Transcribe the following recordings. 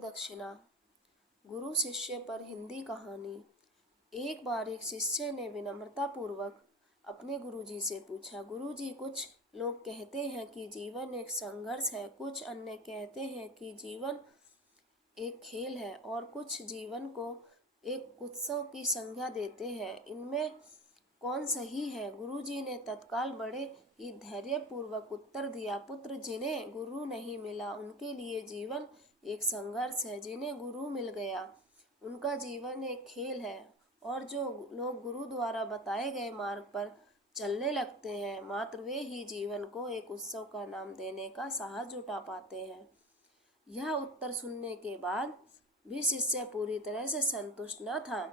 दक्षिणा। गुरु शिष्य पर हिंदी कहानी। एक बार एक शिष्य ने विनम्रतापूर्वक अपने गुरुजी से पूछा, गुरुजी, कुछ लोग कहते हैं कि जीवन एक संघर्ष है, कुछ अन्य कहते हैं कि जीवन एक खेल है और कुछ जीवन को एक उत्सव की संज्ञा देते हैं। इनमें कौन सही है? गुरुजी ने तत्काल बड़े ही धैर्यपूर्वक उत्तर दिया, पुत्र, जिन्हें गुरु नहीं मिला उनके लिए जीवन एक संघर्ष है, जिन्हें गुरु मिल गया उनका जीवन एक खेल है, और जो लोग गुरु द्वारा बताए गए मार्ग पर चलने लगते हैं, मात्र वे ही जीवन को एक उत्सव का नाम देने का साहस जुटा पाते हैं। यह उत्तर सुनने के बाद भी शिष्य पूरी तरह से संतुष्ट न था।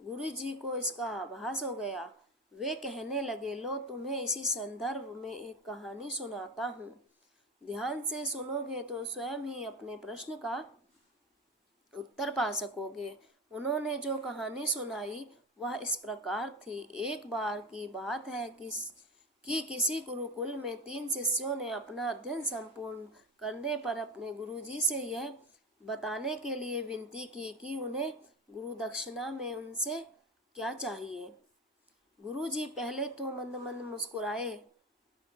गुरु जी को इसका आभास हो गया। वे कहने लगे, लो, तुम्हें इसी संदर्भ में एक कहानी सुनाता हूँ। ध्यान से सुनोगे तो स्वयं ही अपने प्रश्न का उत्तर पा सकोगे। उन्होंने जो कहानी सुनाई वह इस प्रकार थी। एक बार की बात है कि किसी गुरुकुल में 3 शिष्यों ने अपना अध्ययन संपूर्ण करने पर अपने गुरुजी से यह बताने के लिए विनती की कि उन्हें गुरु दक्षिणा में उनसे क्या चाहिए। गुरुजी पहले तो मंद मंद मुस्कुराए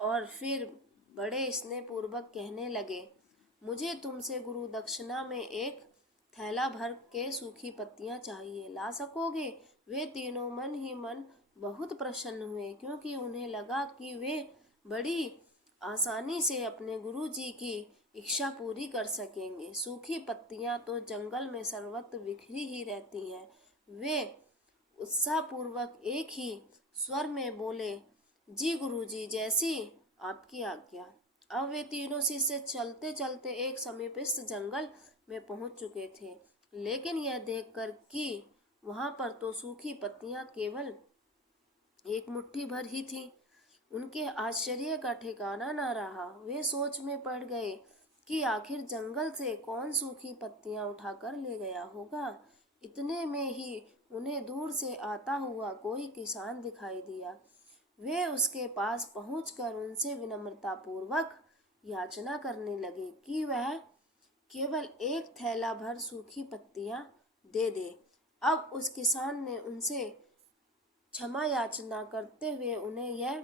और फिर बड़े स्नेहपूर्वक कहने लगे, मुझे तुमसे गुरु दक्षिणा में एक थैला भर के सूखी पत्तियां चाहिए, ला सकोगे? वे तीनों मन ही मन बहुत प्रसन्न हुए, क्योंकि उन्हें लगा कि वे बड़ी आसानी से अपने गुरुजी की इच्छा पूरी कर सकेंगे। सूखी पत्तियां तो जंगल में सर्वत्र बिखरी ही रहती हैं। वे उत्साहपूर्वक एक ही स्वर में बोले, जी गुरुजी, जैसी आपकी आज्ञा। अब वे तीनों शिष्य चलते चलते एक समीपस्थ जंगल में पहुंच चुके थे, लेकिन यह देखकर कि वहां पर तो सूखी पत्तियां केवल एक मुट्ठी भर ही थी, उनके आश्चर्य का ठिकाना न रहा। वे सोच में पड़ गए कि आखिर जंगल से कौन सूखी पत्तियां उठाकर ले गया होगा। इतने में ही उन्हें दूर से आता हुआ कोई किसान दिखाई दिया। वे उसके पास पहुंचकर उनसे विनम्रतापूर्वक याचना करने लगे कि वह केवल एक थैला भर सूखी पत्तियां दे दे। अब उस किसान ने उनसे क्षमा याचना करते हुए उन्हें यह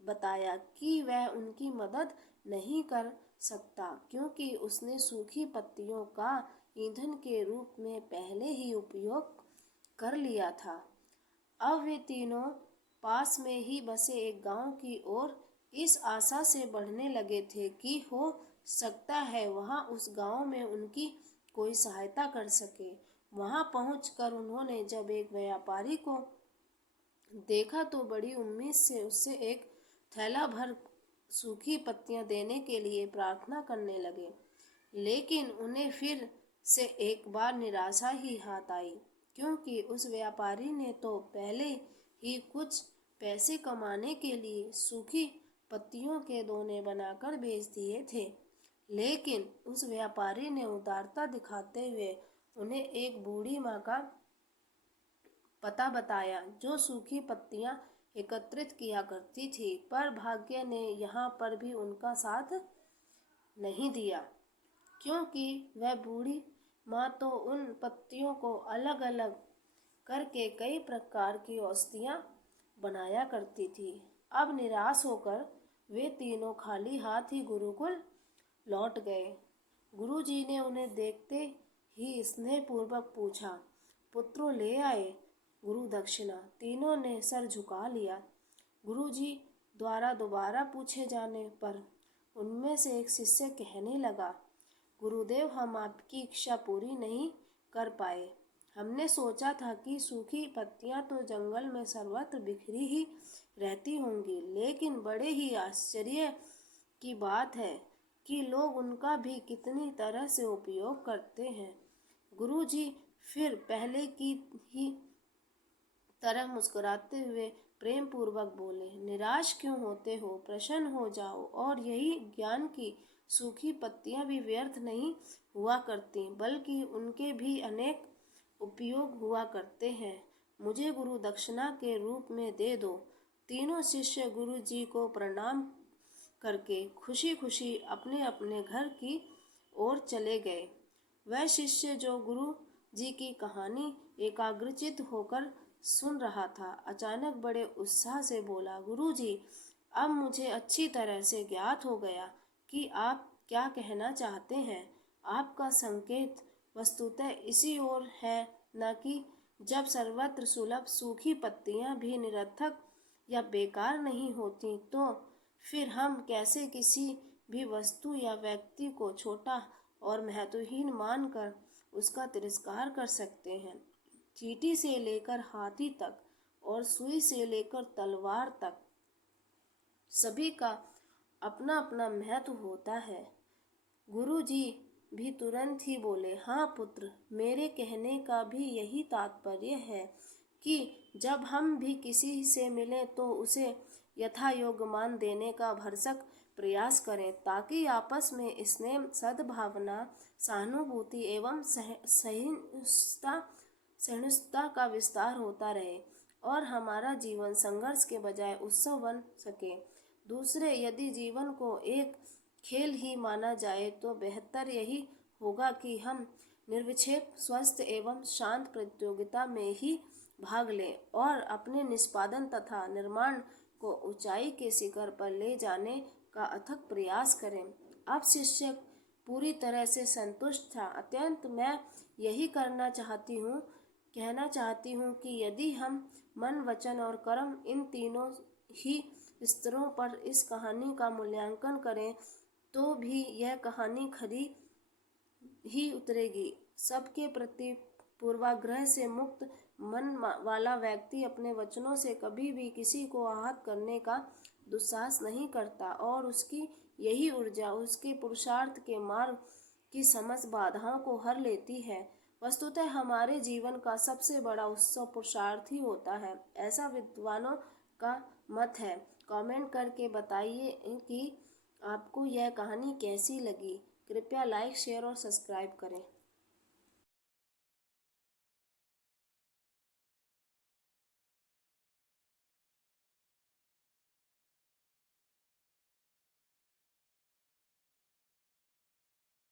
बताया कि वह उनकी मदद नहीं कर सकता, क्योंकि उसने सूखी पत्तियों का ईंधन के रूप में पहले ही उपयोग कर लिया था। अब वे तीनों पास में ही बसे एक गांव की ओर इस आशा से बढ़ने लगे थे कि हो सकता है वहां उस गांव में उनकी कोई सहायता कर सके। वहां पहुंचकर उन्होंने जब एक व्यापारी को देखा तो बड़ी उम्मीद से उससे एक थैला भर सूखी पत्तियां देने के लिए प्रार्थना करने लगे, लेकिन उन्हें फिर से एक बार निराशा ही हाथ आई, क्योंकि उस व्यापारी ने तो पहले ही कुछ पैसे कमाने के लिए सूखी पत्तियों के दोने बनाकर बेच दिए थे। लेकिन उस व्यापारी ने उदारता दिखाते हुए उन्हें एक बूढ़ी माँ का पता बताया, जो सूखी पत्तियां एकत्रित किया करती थी, पर भाग्य ने यहाँ पर भी उनका साथ नहीं दिया, क्योंकि वह बूढ़ी माँ तो उन पत्तियों को अलग अलग करके कई प्रकार की औषधियाँ बनाया करती थी। अब निराश होकर वे तीनों खाली हाथ ही गुरुकुल लौट गए। गुरुजी ने उन्हें देखते ही स्नेहपूर्वक पूछा, पुत्रों, ले आए गुरु दक्षिणा? तीनों ने सर झुका लिया। गुरुजी द्वारा दोबारा पूछे जाने पर उनमें से एक शिष्य कहने लगा, गुरुदेव, हम आपकी इच्छा पूरी नहीं कर पाए। हमने सोचा था कि सूखी पत्तियां तो जंगल में सर्वत्र बिखरी ही रहती होंगी, लेकिन बड़े ही आश्चर्य की बात है कि लोग उनका भी कितनी तरह से उपयोग करते हैं। गुरुजी फिर पहले की ही तरह मुस्कुराते हुए प्रेम पूर्वक बोले, निराश क्यों होते हो? प्रसन्न हो जाओ। और यही ज्ञान की सूखी पत्तियां भी व्यर्थ नहीं हुआ करती, बल्कि उनके भी अनेक उपयोग हुआ करते हैं। मुझे गुरु दक्षिणा के रूप में दे दो। तीनों शिष्य गुरु जी को प्रणाम करके खुशी खुशी अपने अपने घर की ओर चले गए। वह शिष्य जो गुरु जी की कहानी एकाग्रचित होकर सुन रहा था, अचानक बड़े उत्साह से बोला, गुरु जी, अब मुझे अच्छी तरह से ज्ञात हो गया कि आप क्या कहना चाहते हैं। आपका संकेत वस्तुतः इसी ओर है, न कि जब सर्वत्र सुलभ सूखी पत्तियां भी निरर्थक या बेकार नहीं होती, तो फिर हम कैसे किसी भी वस्तु या व्यक्ति को छोटा और महत्वहीन मानकर उसका तिरस्कार कर सकते हैं। चींटी से लेकर हाथी तक और सुई से लेकर तलवार तक सभी का अपना अपना महत्व होता है। गुरु जी भी तुरंत ही बोले, हाँ पुत्र, मेरे कहने का भी यही तात्पर्य है कि जब हम भी किसी से मिलें तो उसे यथा योग्य मान देने का भरसक प्रयास करें, ताकि आपस में स्नेह, सद्भावना, सहानुभूति एवं सहिष्णुता का विस्तार होता रहे और हमारा जीवन संघर्ष के बजाय उत्सव बन सके। दूसरे, यदि जीवन को एक खेल ही माना जाए तो बेहतर यही होगा कि हम निर्विक्षेप, स्वस्थ एवं शांत प्रतियोगिता में ही भाग लें और अपने निष्पादन तथा निर्माण को ऊंचाई के शिखर पर ले जाने का अथक प्रयास करें। अब शिष्य पूरी तरह से संतुष्ट था। अत्यंत मैं यही कहना चाहती हूँ कि यदि हम मन, वचन और कर्म, इन तीनों ही स्तरों पर इस कहानी का मूल्यांकन करें तो भी यह कहानी खरी ही उतरेगी। सबके प्रति पूर्वाग्रह से मुक्त मन वाला व्यक्ति अपने वचनों से कभी भी किसी को आहत करने का दुस्साहस नहीं करता और उसकी यही ऊर्जा उसके पुरुषार्थ के मार्ग की समस्त बाधाओं को हर लेती है। वस्तुतः हमारे जीवन का सबसे बड़ा उत्सव पुरुषार्थ ही होता है, ऐसा विद्वानों का मत है। कमेंट करके बताइए कि आपको यह कहानी कैसी लगी। कृपया लाइक, शेयर और सब्सक्राइब करें।